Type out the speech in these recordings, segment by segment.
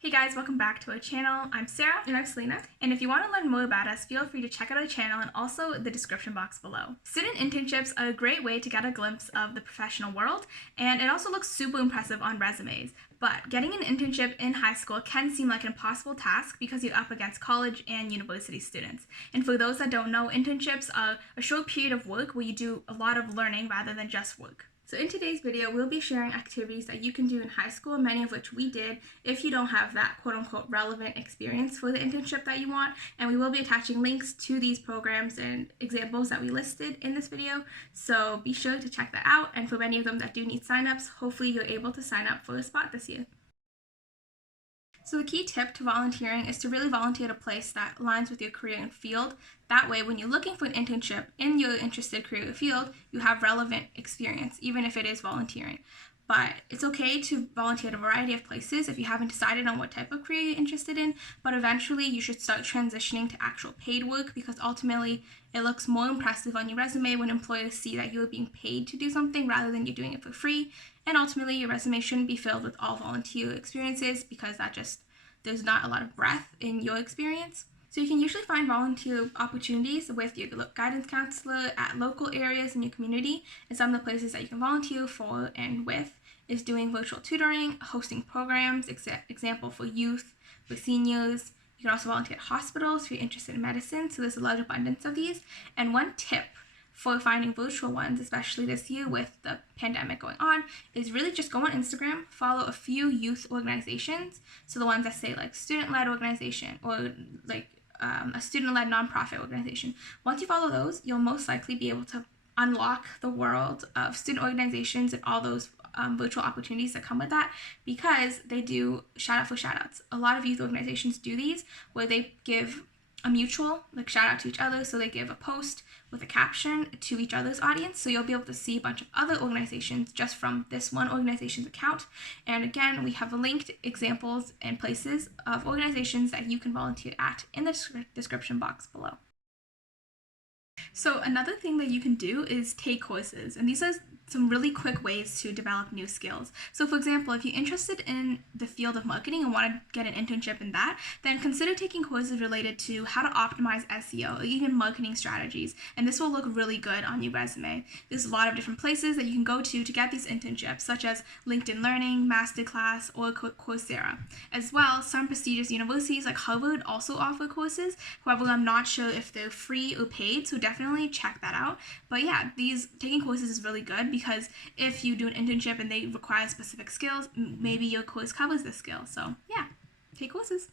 Hey guys, welcome back to our channel. I'm Sarah. And I'm Selena. And if you want to learn more about us, feel free to check out our channel and also the description box below. Student internships are a great way to get a glimpse of the professional world, and it also looks super impressive on resumes. But getting an internship in high school can seem like an impossible task because you're up against college and university students. And for those that don't know, internships are a short period of work where you do a lot of learning rather than just work. So in today's video, we'll be sharing activities that you can do in high school, many of which we did if you don't have that quote-unquote relevant experience for the internship that you want. And we will be attaching links to these programs and examples that we listed in this video. So be sure to check that out. And for many of them that do need signups, hopefully you're able to sign up for a spot this year. So the key tip to volunteering is to really volunteer at a place that aligns with your career and field. That way, when you're looking for an internship in your interested career or field, you have relevant experience, even if it is volunteering. But it's okay to volunteer at a variety of places if you haven't decided on what type of career you're interested in, but eventually you should start transitioning to actual paid work because ultimately it looks more impressive on your resume when employers see that you're being paid to do something rather than you're doing it for free. And ultimately your resume shouldn't be filled with all volunteer experiences because there's not a lot of breadth in your experience. So you can usually find volunteer opportunities with your guidance counselor at local areas in your community, and some of the places that you can volunteer for and with is doing virtual tutoring, hosting programs, example for youth, for seniors. You can also volunteer at hospitals if you're interested in medicine, so there's a large abundance of these. And one tip for finding virtual ones, especially this year with the pandemic going on, is really just go on Instagram, follow a few youth organizations, so the ones that say like student-led organization or like a student-led nonprofit organization. Once you follow those, you'll most likely be able to unlock the world of student organizations and all those virtual opportunities that come with that, because they do shout out for shout outs. A lot of youth organizations do these where they give a mutual like shout out to each other, so they give a post with a caption to each other's audience, so you'll be able to see a bunch of other organizations just from this one organization's account. And again, we have linked examples and places of organizations that you can volunteer at in the description box below. So another thing that you can do is take courses, and these are some really quick ways to develop new skills. So for example, if you're interested in the field of marketing and want to get an internship in that, then consider taking courses related to how to optimize SEO or even marketing strategies, and this will look really good on your resume. There's a lot of different places that you can go to get these internships, such as LinkedIn Learning, Masterclass, or Coursera. As well, some prestigious universities like Harvard also offer courses. However, I'm not sure if they're free or paid, so definitely check that out. But yeah, taking courses is really good because if you do an internship and they require specific skills, maybe your course covers this skill. So yeah, take courses.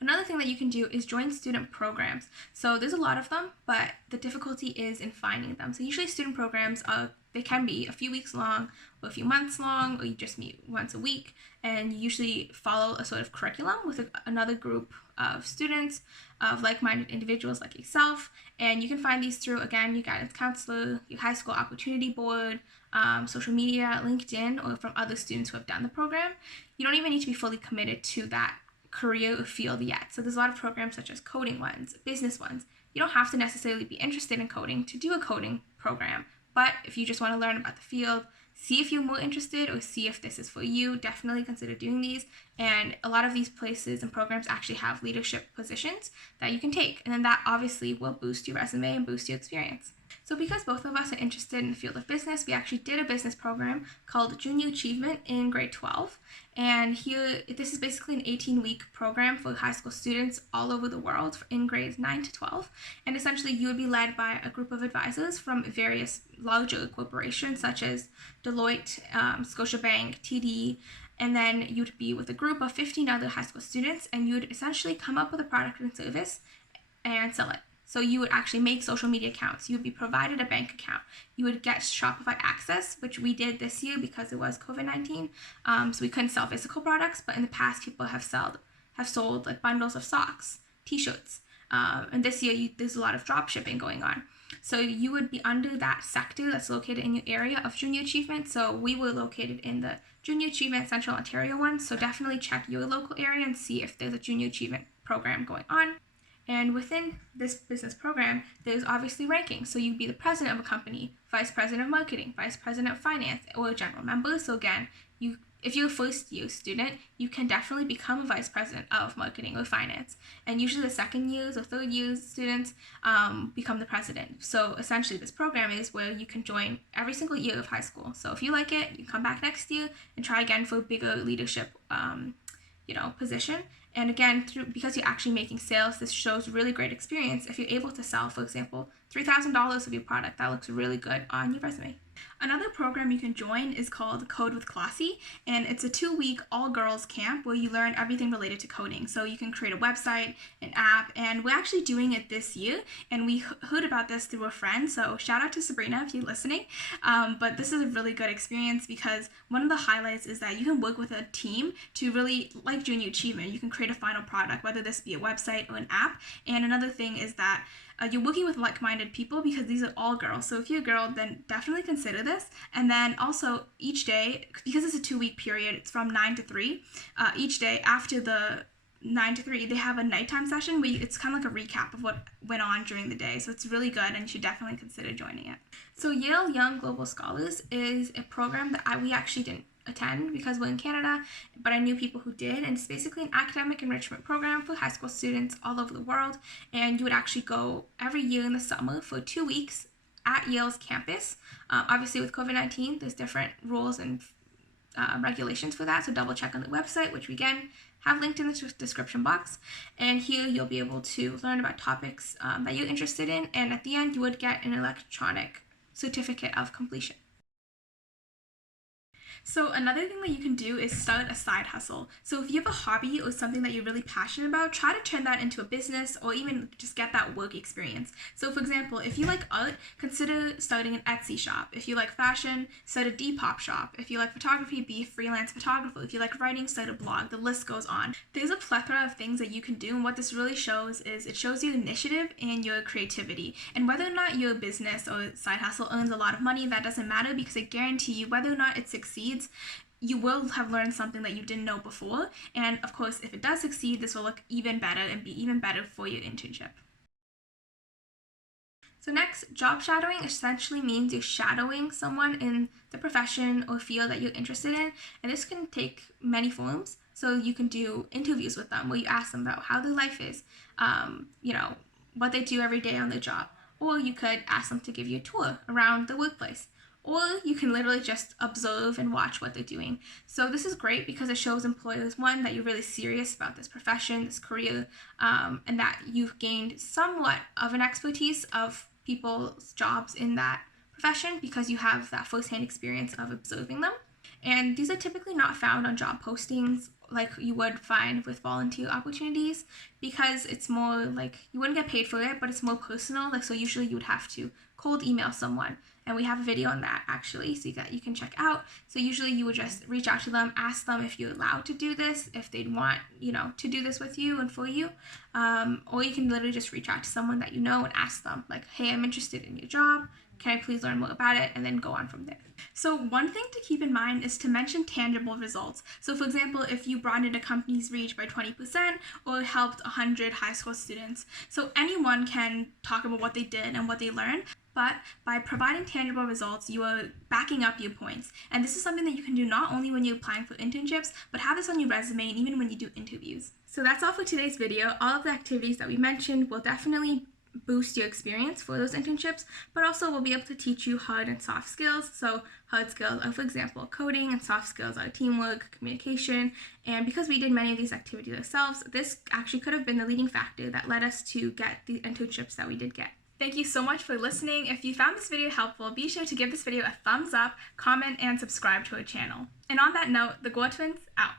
Another thing that you can do is join student programs. So there's a lot of them, but the difficulty is in finding them. So usually student programs they can be a few weeks long or a few months long, or you just meet once a week, and you usually follow a sort of curriculum with another group of students, of like-minded individuals like yourself. And you can find these through, again, your guidance counselor, your high school opportunity board, social media, LinkedIn, or from other students who have done the program. You don't even need to be fully committed to that career or field yet. So there's a lot of programs such as coding ones, business ones. You don't have to necessarily be interested in coding to do a coding program, but if you just want to learn about the field, see if you're more interested or see if this is for you, definitely consider doing these. And a lot of these places and programs actually have leadership positions that you can take, and then that obviously will boost your resume and boost your experience. So because both of us are interested in the field of business, we actually did a business program called Junior Achievement in grade 12. And here, this is basically an 18-week program for high school students all over the world in grades 9 to 12. And essentially, you would be led by a group of advisors from various larger corporations such as Deloitte, Scotiabank, TD, and then you'd be with a group of 15 other high school students, and you'd essentially come up with a product and service and sell it. So you would actually make social media accounts. You would be provided a bank account. You would get Shopify access, which we did this year because it was COVID-19. So we couldn't sell physical products, but in the past, people have sold like bundles of socks, t-shirts. And this year, there's a lot of drop shipping going on. So you would be under that sector that's located in your area of Junior Achievement. So we were located in the Junior Achievement Central Ontario one. So definitely check your local area and see if there's a Junior Achievement program going on. And within this business program, there's obviously ranking. So you'd be the president of a company, vice president of marketing, vice president of finance, or a general member. So again, if you're a first year student, you can definitely become a vice president of marketing or finance. And usually the second years or third years students become the president. So essentially this program is where you can join every single year of high school. So if you like it, you come back next year and try again for a bigger leadership position. And again, because you're actually making sales, this shows really great experience. If you're able to sell, for example, $3,000 of your product, that looks really good on your resume. Another program you can join is called Code with Classy, and it's a 2-week all-girls camp where you learn everything related to coding. So you can create a website, an app, and we're actually doing it this year, and we heard about this through a friend, so shout out to Sabrina if you're listening. But this is a really good experience because one of the highlights is that you can work with a team to really, like junior achievement, you can create a final product, whether this be a website or an app. And another thing is that you're working with like-minded people because these are all girls. So if you're a girl, then definitely consider this. And then also each day, because it's a 2-week period, it's from 9 to 3. Each day after the 9 to 3, they have a nighttime session where it's kind of like a recap of what went on during the day. So it's really good and you should definitely consider joining it. So Yale Young Global Scholars is a program that we actually didn't attend because we're in Canada, but I knew people who did, and it's basically an academic enrichment program for high school students all over the world, and you would actually go every year in the summer for 2 weeks at Yale's campus. Obviously with COVID-19, there's different rules and regulations for that, so double check on the website, which we again have linked in the description box. And here you'll be able to learn about topics that you're interested in, and at the end you would get an electronic certificate of completion. So another thing that you can do is start a side hustle. So if you have a hobby or something that you're really passionate about, try to turn that into a business or even just get that work experience. So for example, if you like art, consider starting an Etsy shop. If you like fashion, start a Depop shop. If you like photography, be a freelance photographer. If you like writing, start a blog. The list goes on. There's a plethora of things that you can do, and what this really shows is it shows you initiative and your creativity. And whether or not your business or side hustle earns a lot of money, that doesn't matter, because I guarantee you whether or not it succeeds, you will have learned something that you didn't know before. And of course, if it does succeed, this will look even better and be even better for your internship. So next, job shadowing essentially means you're shadowing someone in the profession or field that you're interested in, and this can take many forms. So you can do interviews with them where you ask them about how their life is, what they do every day on their job, or you could ask them to give you a tour around the workplace. Or you can literally just observe and watch what they're doing. So this is great because it shows employers, one, that you're really serious about this profession, this career, and that you've gained somewhat of an expertise of people's jobs in that profession because you have that firsthand experience of observing them. And these are typically not found on job postings like you would find with volunteer opportunities, because it's more like you wouldn't get paid for it, but it's more personal. So usually you would have to cold email someone, and we have a video on that actually, so that you can check out. So usually you would just reach out to them, ask them if you're allowed to do this, if they'd want to do this with you and for you, or you can literally just reach out to someone that you know and ask them like, hey, I'm interested in your job, can I please learn more about it, and then go on from there. So one thing to keep in mind is to mention tangible results. So for example, if you broadened a company's reach by 20% or helped 100 high school students. So anyone can talk about what they did and what they learned, but by providing tangible results, you are backing up your points. And this is something that you can do not only when you're applying for internships, but have this on your resume and even when you do interviews. So that's all for today's video. All of the activities that we mentioned will definitely boost your experience for those internships, but also we'll be able to teach you hard and soft skills. So hard skills are, for example, coding, and soft skills are teamwork, communication. And because we did many of these activities ourselves, this actually could have been the leading factor that led us to get the internships that we did get. Thank you so much for listening. If you found this video helpful, be sure to give this video a thumbs up, comment, and subscribe to our channel. And on that note, the Gore Twins out.